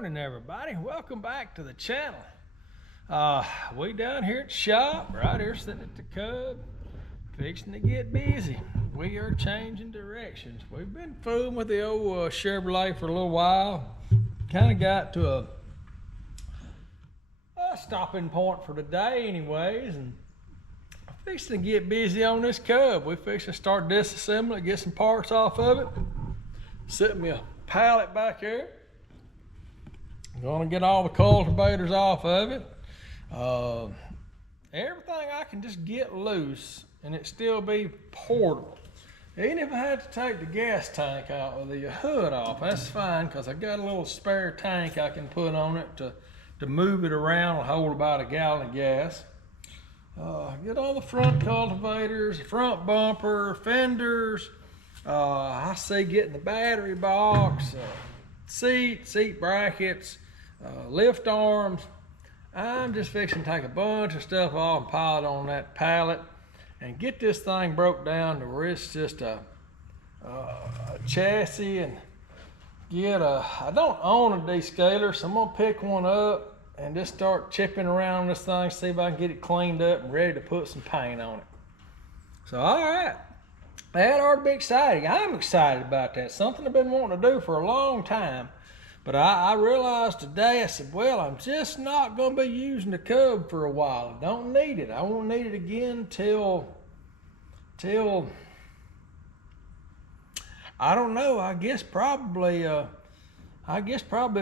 morning, everybody. Welcome back to the channel. We down here at the shop, right here sitting at the Cub, fixing to get busy. We are changing directions. We've been fooling with the old Chevrolet for a little while. Kind of got to a stopping point for today anyways, and I'm fixing to get busy on this Cub. We fixing to start disassembling, get some parts off of it. Set me a pallet back here. I'm gonna get all the cultivators off of it. Everything I can just get loose and it still be portable. Even if I had to take the gas tank out with the hood off, that's fine, because I got a little spare tank I can put on it to move it around and hold about a gallon of gas. Get all the front cultivators, the front bumper, fenders. I say getting the battery box, seat brackets, lift arms. I'm just fixing to take a bunch of stuff off and pile it on that pallet and get this thing broke down to where it's just a chassis, and I don't own a descaler, so I'm gonna pick one up and just start chipping around this thing, see if I can get it cleaned up and ready to put some paint on it. So all right, that ought to be exciting. I'm excited about that. Something I've been wanting to do for a long time. But I realized today, I said, well, I'm just not going to be using the Cub for a while. I don't need it. I won't need it again till I don't know. I guess probably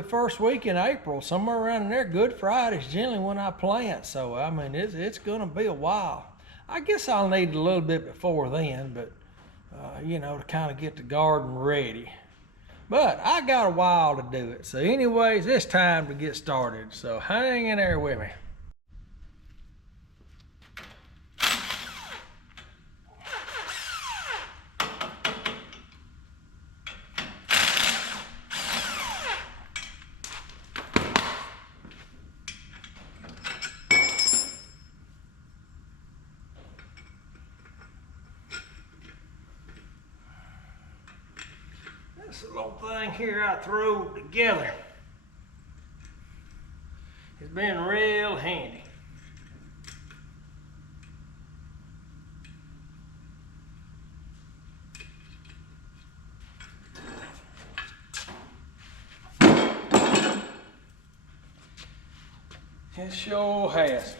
first week in April, somewhere around in there. Good Friday's generally when I plant. So, I mean, it's going to be a while. I guess I'll need it a little bit before then, but, to kind of get the garden ready. But I got a while to do it. So anyways, it's time to get started. So hang in there with me. This little thing here I threw together has been real handy. It sure has.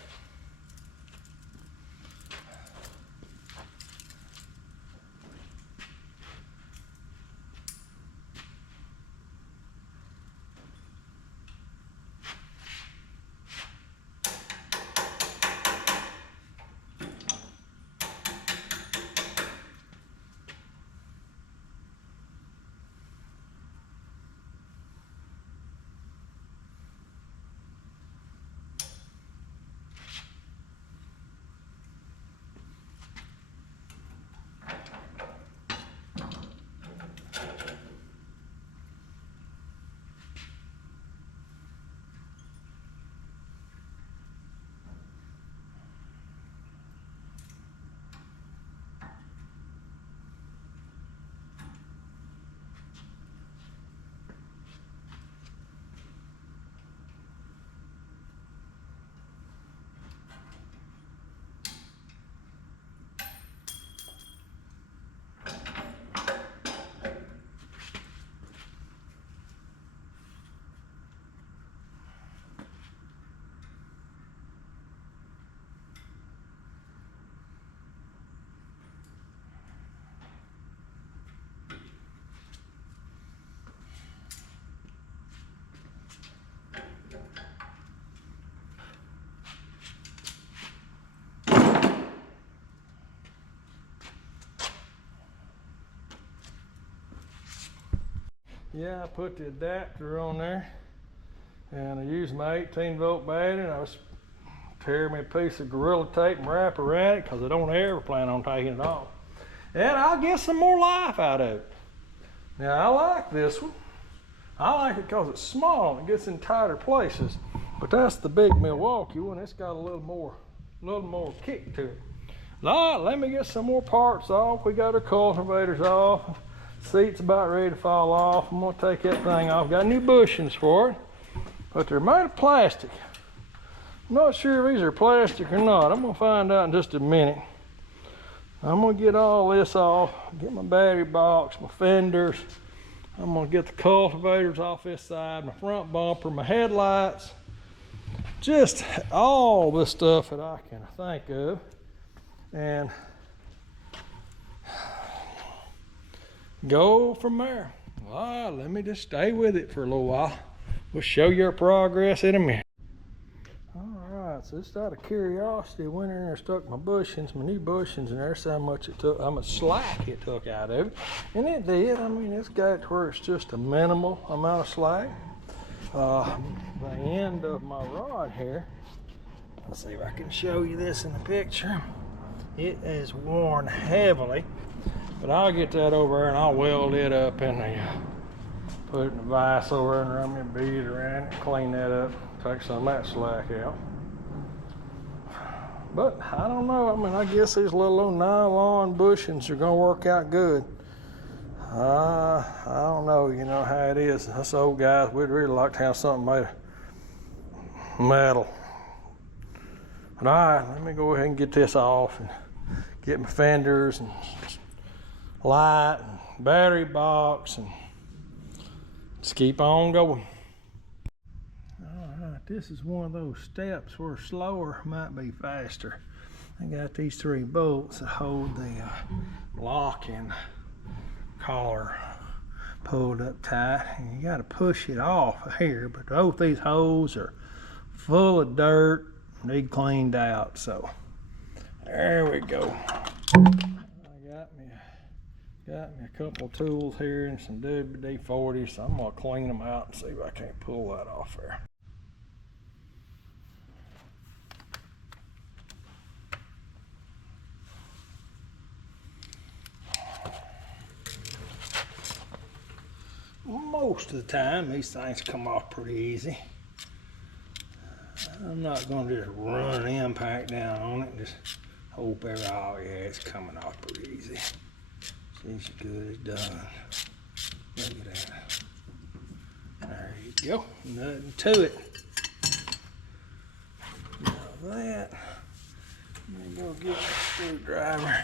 Yeah, I put the adapter on there, and I used my 18-volt battery, and I was tearing me a piece of Gorilla Tape and wrap around it because I don't ever plan on taking it off. And I'll get some more life out of it. Now, I like this one. I like it because it's small and it gets in tighter places. But that's the big Milwaukee one. It's got a little more kick to it. All right, let me get some more parts off. We got our cultivators off. Seat's about ready to fall off. I'm gonna take that thing off. Got new bushings for it. but they're made of plastic. I'm not sure if these are plastic or not. I'm gonna find out in just a minute. I'm gonna get all this off, get my battery box, my fenders. I'm gonna get the cultivators off this side, my front bumper, my headlights, just all the stuff that I can think of. And go from there. Well, let me just stay with it for a little while. We'll show your progress in a minute. Alright, so just out of curiosity, I went in there and stuck my bushings, my new bushings, and there's how much it took, how much slack it took out of it. And it did. I mean, it's got it to where it's just a minimal amount of slack. The end of my rod here, let's see if I can show you this in the picture. It is worn heavily, but I'll get that over there and I'll weld it up in the, put it in the vise over and run my bead around it, clean that up, take some of that slack out. But I don't know, I mean, I guess these little old nylon bushings are gonna work out good. I don't know, you know how it is. Us old guys, we'd really like to have something made of metal. But all right, let me go ahead and get this off and get my fenders and light and battery box and just keep on going. All right, this is one of those steps where slower might be faster. I got these 3 bolts that hold the lock and collar pulled up tight, and you got to push it off here, but both these holes are full of dirt, need cleaned out. So there we go. I got me a couple tools here and some WD-40, so I'm gonna clean them out and see if I can't pull that off there. Most of the time, these things come off pretty easy. I'm not going to just run an impact down on it. Just hope oh yeah, it's coming off pretty easy. See, it's good as done. Look at that. There you go. Nothing to it. Now that, I'm going to go get my screwdriver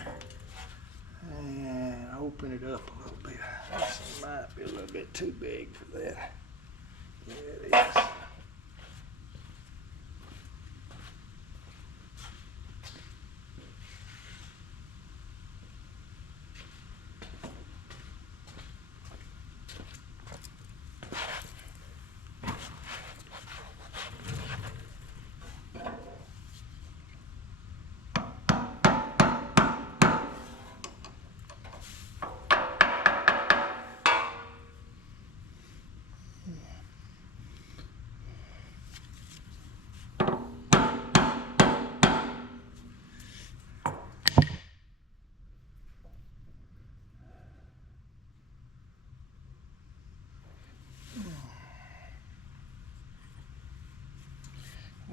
and open it up a little bit. This might be a little bit too big for that. Yeah, it is.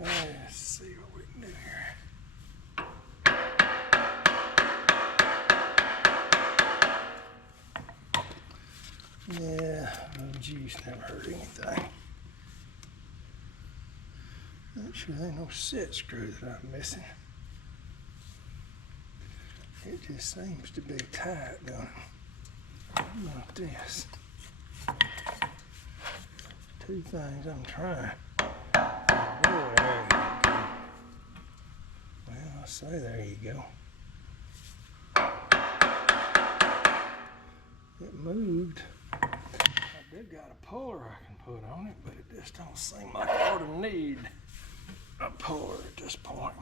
Let's see what we can do here. Yeah, juice never hurt anything. Not sure there ain't no set screw that I'm missing. It just seems to be tight, don't it? How about this? 2 things I'm trying. Well, I say there you go. It moved. I did got a puller I can put on it, but it just don't seem like I ought to need a puller at this point.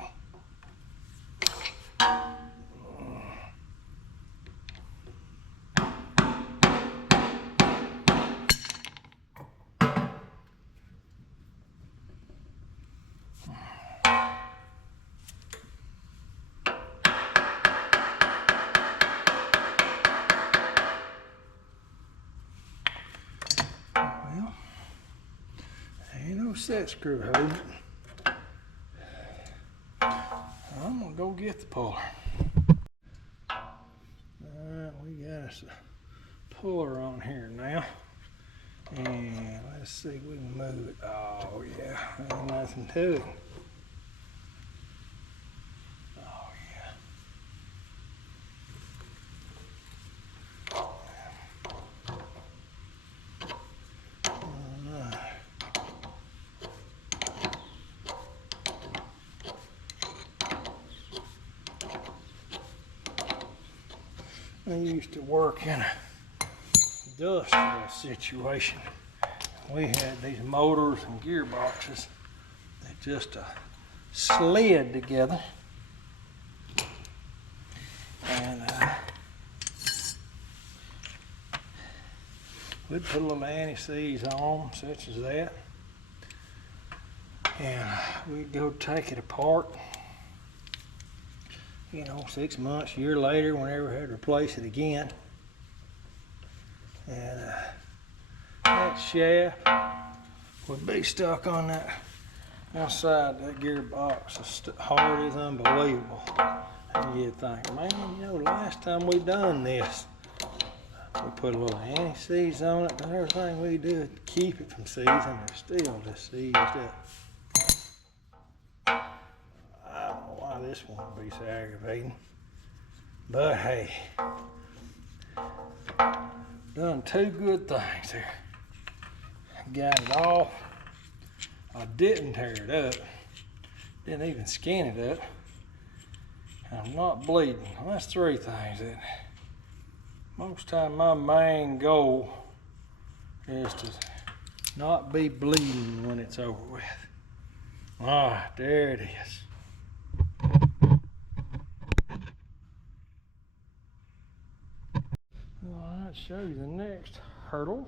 Well, ain't no set screw holding it. I'm gonna go get the puller. Alright, we got us a puller on here now. And let's see if we can move it. Oh yeah, ain't nothing to it. Oh yeah. I used to work in a industrial situation. We had these motors and gearboxes that just slid together. And we'd put a little anti-seize on, such as that. And we'd go take it apart. You know, 6 months, a year later, whenever we had to replace it again. And that shaft would be stuck on that outside that gearbox as hard as unbelievable. And you'd think, man, you know, last time we done this, we put a little anti-seize on it, and everything we did to keep it from seizing, it still just seized up. I don't know why this one would be so aggravating, but hey, done two good things here. Got it off. I didn't tear it up. Didn't even skin it up. I'm not bleeding. Well, that's three things. That most time my main goal is to not be bleeding when it's over with. Ah, there it is. All right, show you the next hurdle.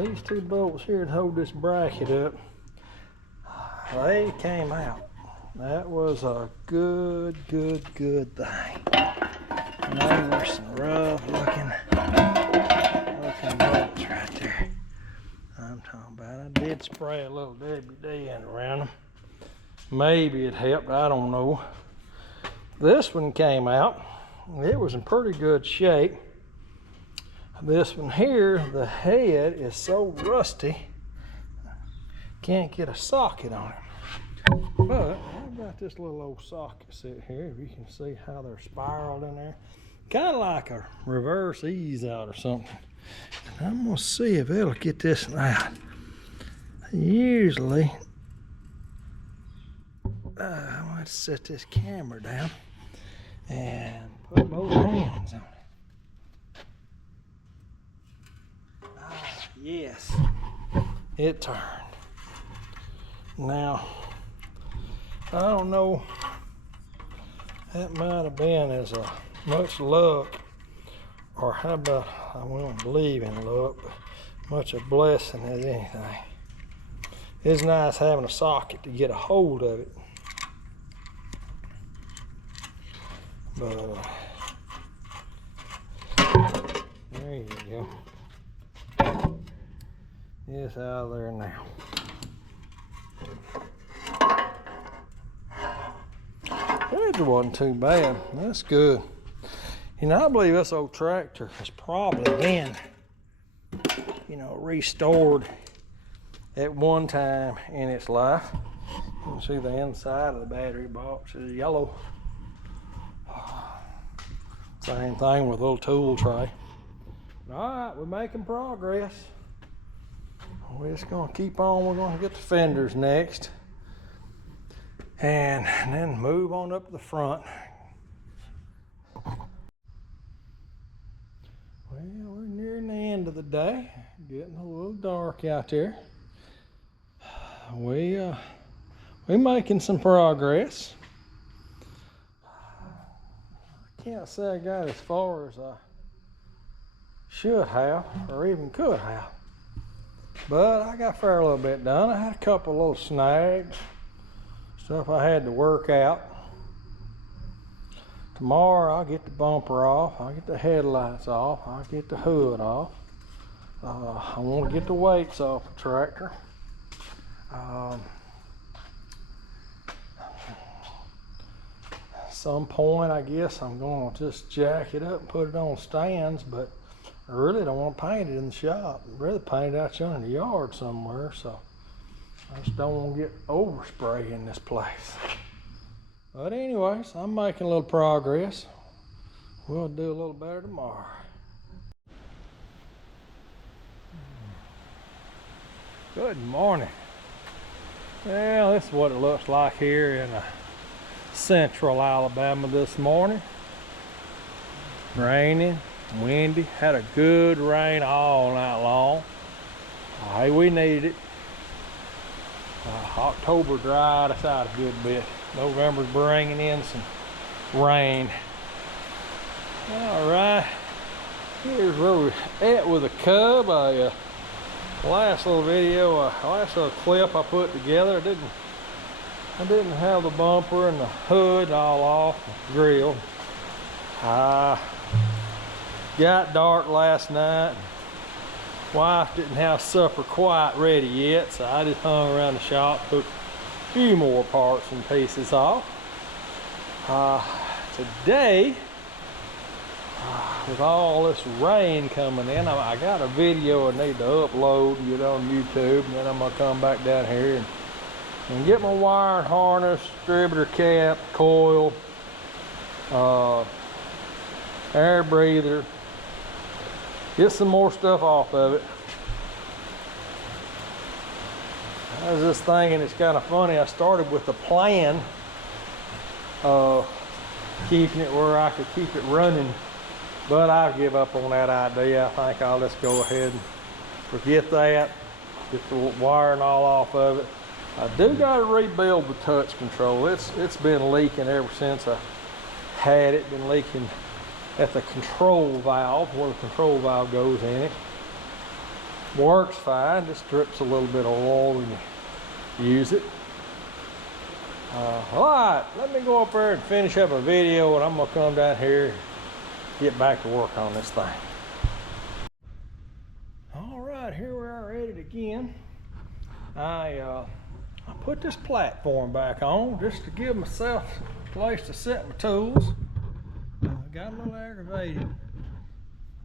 These two bolts here to hold this bracket up, they came out. That was a good thing. And they were some rough looking bolts right there. I'm talking about. I did spray a little WD around them. Maybe it helped, I don't know. This one came out. It was in pretty good shape. This one here, the head is so rusty, can't get a socket on it. But I've got this little old socket set here, if you can see how they're spiraled in there. Kind of like a reverse ease out or something. And I'm gonna see if it'll get this one out. Usually, I want to set this camera down and put both hands on it. Yes, it turned. Now, I don't know, that might have been as much luck, or how about, I won't believe in luck, but much a blessing as anything. It's nice having a socket to get a hold of it. But, there you go. It's out of there now. That wasn't too bad. That's good. You know, I believe this old tractor has probably been, you know, restored at one time in its life. You can see the inside of the battery box is yellow. Same thing with a little tool tray. All right, we're making progress. We're just gonna keep on. We're gonna get the fenders next, and then move on up to the front. Well, we're nearing the end of the day. Getting a little dark out there. We're making some progress. I can't say I got as far as I should have, or even could have. But I got a fair little bit done. I had a couple little snags, stuff I had to work out. Tomorrow I'll get the bumper off, I'll get the headlights off, I'll get the hood off. I want to get the weights off the tractor. Some point I guess I'm going to just jack it up and put it on stands, but I really don't want to paint it in the shop. I'd rather paint it out here in the yard somewhere, so I just don't want to get overspray in this place. But anyways, I'm making a little progress. We'll do a little better tomorrow. Good morning. Well, this is what it looks like here in central Alabama this morning. Raining, windy, had a good rain all night long. Hey, we needed it. October dried us out a good bit. November's bringing in some rain. All right, here's where we're at with a cub. Last little video, last little clip I put together, I didn't have the bumper and the hood all off the grill. Got dark last night. Wife didn't have supper quite ready yet, so I just hung around the shop, took a few more parts and pieces off. Today, with all this rain coming in, I got a video I need to upload and get on YouTube, and then I'm gonna come back down here and get my wiring harness, distributor cap, coil, air breather, get some more stuff off of it. I was just thinking, it's kind of funny, I started with the plan of keeping it where I could keep it running, but I'll give up on that idea. I think I'll just go ahead and forget that, get the wiring all off of it. I do got to rebuild the touch control. It's been leaking ever since I had it, been leaking at the control valve, where the control valve goes in it. Works fine, just drips a little bit of oil when you use it. All right, let me go up there and finish up a video, and I'm gonna come down here and get back to work on this thing. All right, here we are at it again. I put this platform back on just to give myself a place to set my tools. I got a little aggravated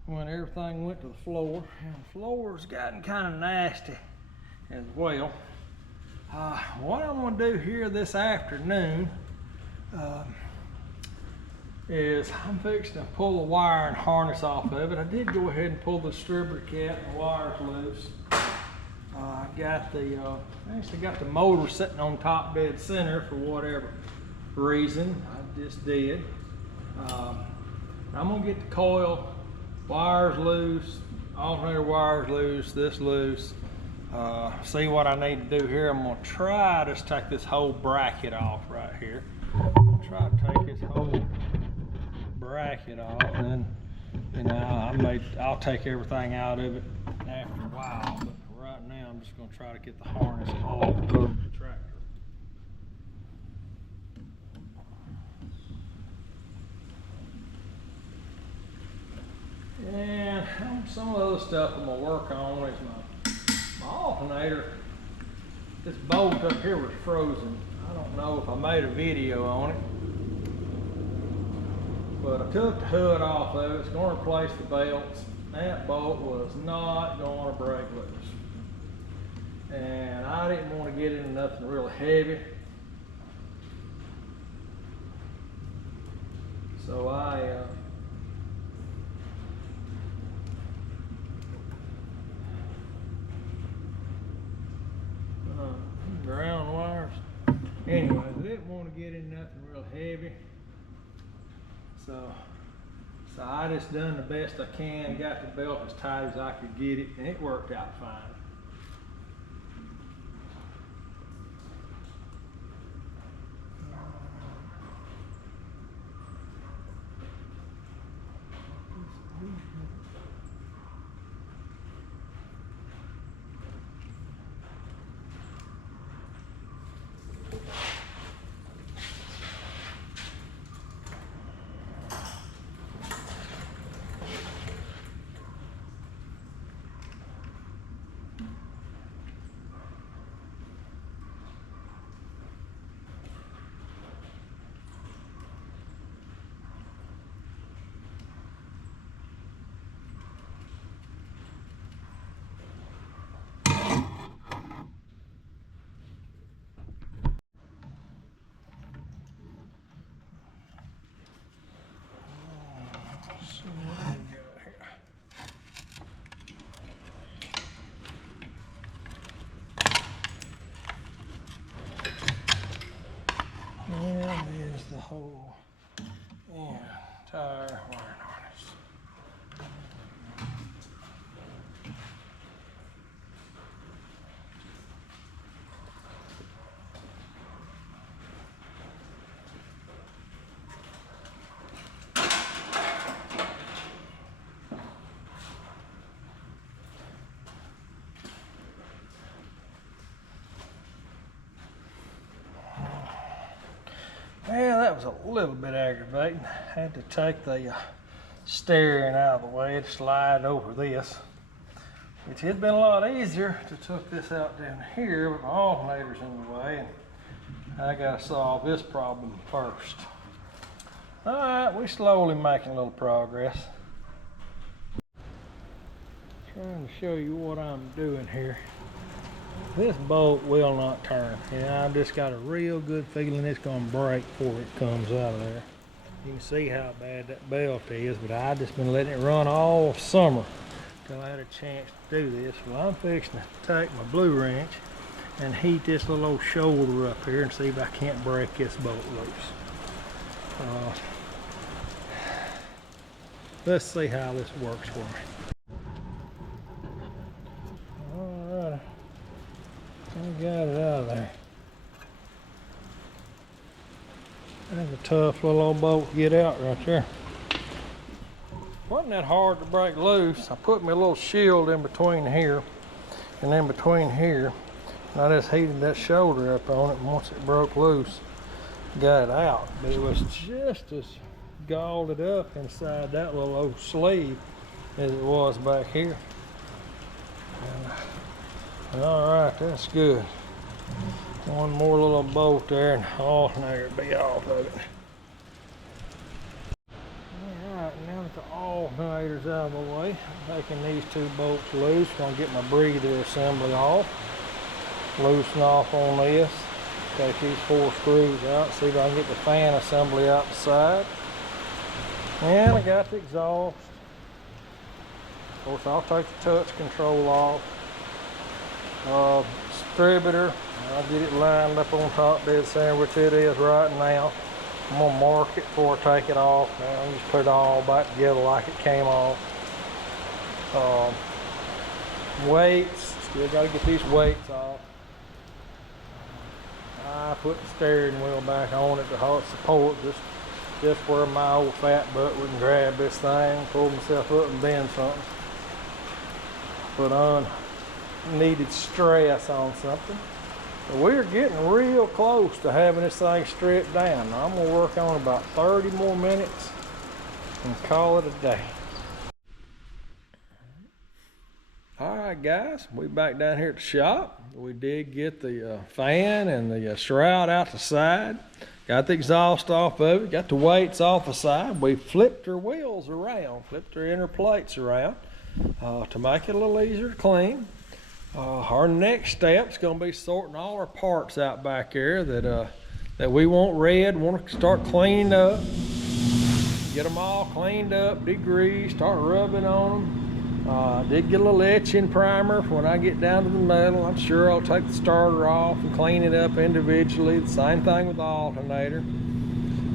when everything went to the floor, and the floor's gotten kind of nasty as well. What I'm going to do here this afternoon is I'm fixing to pull the wire and harness off of it. I did go ahead and pull the distributor cap and the wires loose. I actually got the motor sitting on top dead center for whatever reason. I just did. I'm gonna get the coil, wires loose, alternator wires loose, this loose. See what I need to do here. I'm gonna try to just take this whole bracket off right here. Try to take this whole bracket off, and then I'll take everything out of it after a while. But right now I'm just gonna try to get the harness off the tractor. And some of the other stuff I'm gonna work on is my alternator. This bolt up here was frozen. I don't know if I made a video on it, but I took the hood off of it. It's going to replace the belts. That bolt was not going to break loose, and I didn't want to get into nothing real heavy, so I ground wires. Anyway, I didn't want to get in nothing real heavy, so I just done the best I can, got the belt as tight as I could get it, and it worked out fine. the whole entire wiring harness. Well, that was a little bit aggravating. Had to take the steering out of the way to slide over this, which had been a lot easier to took this out down here, but the alternator's in the way, and I gotta solve this problem first. All right, we slowly making a little progress. Trying to show you what I'm doing here. This bolt will not turn, and I just got a real good feeling it's going to break before it comes out of there. You can see how bad that belt is, but I just been letting it run all summer until I had a chance to do this. Well, I'm fixing to take my blue wrench and heat this little old shoulder up here and see if I can't break this bolt loose. Let's see how this works for me. All right. I got it out of there. That's a tough little old bolt to get out right there. Wasn't that hard to break loose. I put my little shield in between here and in between here. And I just heated that shoulder up on it, and once it broke loose, got it out. But it was just as galled up inside that little old sleeve as it was back here. All right, that's good. One more little bolt there and the alternator will be off of it. All right, now that the alternator's out of the way, I'm taking these two bolts loose. I'm gonna get my breather assembly off. Loosen off on this. Take these 4 screws out, see if I can get the fan assembly out the side. And I got the exhaust. Of course, I'll take the touch control off. Distributor, I'll get it lined up on top dead center, which it is right now. I'm gonna mark it before I take it off. Now I'm just put it all back together like it came off. Weights, still gotta get these weights off. I put the steering wheel back on it to hold support, just where my old fat butt wouldn't grab this thing, pull myself up and bend something. Put on needed stress on something. But we're getting real close to having this thing stripped down. Now, I'm gonna work on about 30 more minutes and call it a day. All right, guys, we back down here at the shop. We did get the fan and the shroud out the side. Got the exhaust off of it, got the weights off the side. We flipped her wheels around, flipped her inner plates around to make it a little easier to clean. Our next step is going to be sorting all our parts out back there that we want red, want to start cleaning up, get them all cleaned up, degreased, start rubbing on them. Did get a little etching primer for when I get down to the metal. I'm sure I'll take the starter off and clean it up individually. The same thing with the alternator.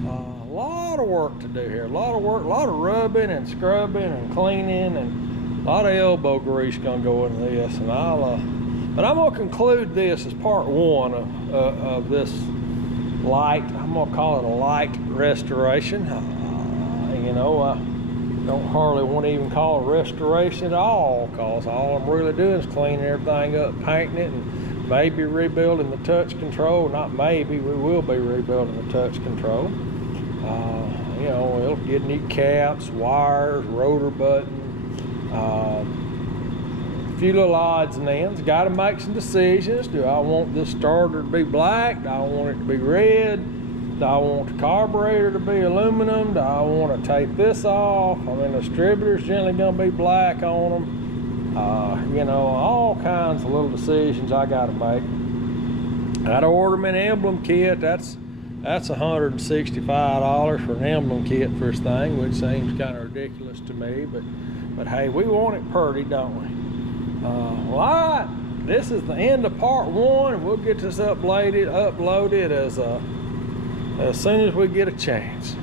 A lot of work to do here, a lot of work, a lot of rubbing and scrubbing and cleaning, and a lot of elbow grease gonna go into this, and but I'm gonna conclude this as part 1 of this light. I'm gonna call it a light restoration. You know, I don't hardly want to even call it restoration at all, cause all I'm really doing is cleaning everything up, painting it, and maybe rebuilding the touch control. Not maybe, we will be rebuilding the touch control. You know, it'll get new caps, wires, rotor buttons. A few little odds and ends. Got to make some decisions. Do I want this starter to be black? Do I want it to be red? Do I want the carburetor to be aluminum? Do I want to take this off? I mean, the distributor's generally going to be black on them. You know, all kinds of little decisions I got to make. I got to order me an emblem kit. That's $165 for an emblem kit for this thing, which seems kind of ridiculous to me, but hey, we want it pretty, don't we? Well, all right, this is the end of part 1, and we'll get this uploaded as soon as we get a chance.